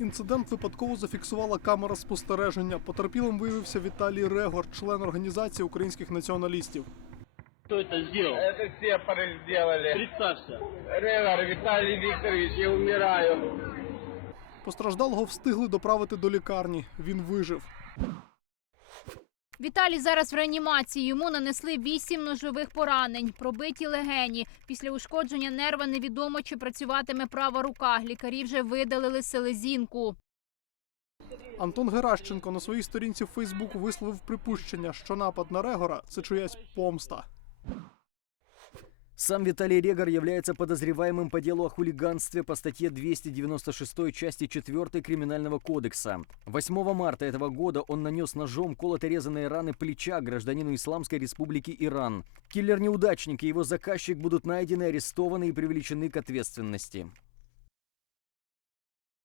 Інцидент випадково зафіксувала камера спостереження. Потерпілим виявився Віталій Регор, член організації українських націоналістів. Кто это сделал? Это сепары сделали. Представься. Ревер Виталий Викторович, я умираю. Постраждалого встигли доправити до лікарні. Він вижив. Віталій зараз в реанімації. Йому нанесли вісім ножових поранень, пробиті легені. Після ушкодження нерва невідомо, чи працюватиме права рука. Лікарі вже видалили селезінку. Антон Геращенко на своїй сторінці в Фейсбук висловив припущення, що напад на Регора це чиясь помста. Сам Виталий Регор является подозреваемым по делу о хулиганстве по статье 296 части 4 Криминального кодекса. 8 марта этого года он нанес ножом колото-резанные раны плеча гражданину Исламской Республики Иран. Киллер-неудачник и его заказчик будут найдены, арестованы и привлечены к ответственности.